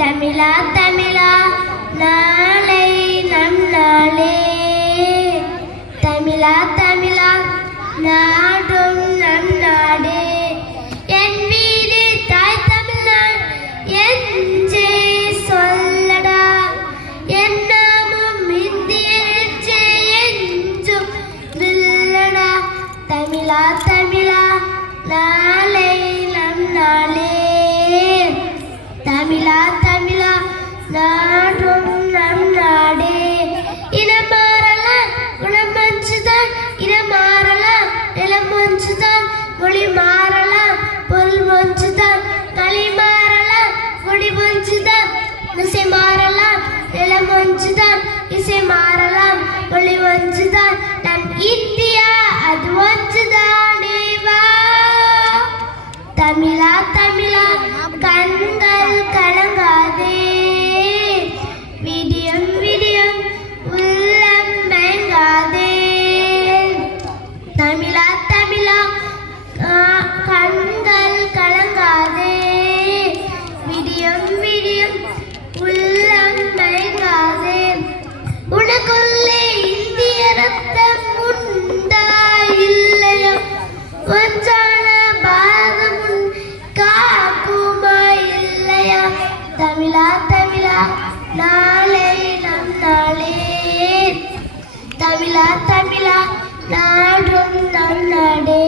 தமிழா தமிழா நாளை நம் நாளே, தமிழா தமிழா நாடும் நம் நாடே. என் வீடு தாய் தமிழ்நாடு என்றே சொல்லடா, என் நாமும் இந்திய என்றே என்றும் நில்லடா. தமிழா தமிழா நாளை நம் நாளே, தமிழா தமிழா நாடும் நம் நாடே. இனம் மாறலாம் குணம் மஞ்சுதான், இனம் மாறலாம் நிலம் ஒன்றுதான், மொழி மாறலாம் பொருள் ஒன்றுதான், களி மாறலாம் குடி ஒன்றுதான், இசை மாறலாம் நிலம் ஒன்றுதான், இசை மாறலாம் மொழி ஒன்றுதான், நம் இந்தியா அது ஒன்றுதானே வா. தமிழா தமிழா கண்கள் கலங்காதே, விடியும் விடியும் உள்ளம் மயங்காதே. தமிழா தமிழா கண்கள் கலங்காதே, விடியும் விடியும் உள்ளம் மயங்காதே. உனக்குள்ளே இந்திய ரத்தம் உண்டா இல்லையா, ஒன்றான பாரதம் காக்குமா இல்லையா. தமிழா தமிழா நாளை நம் நாளே, தமிழா தமிழா நாடும் நம் நாடே.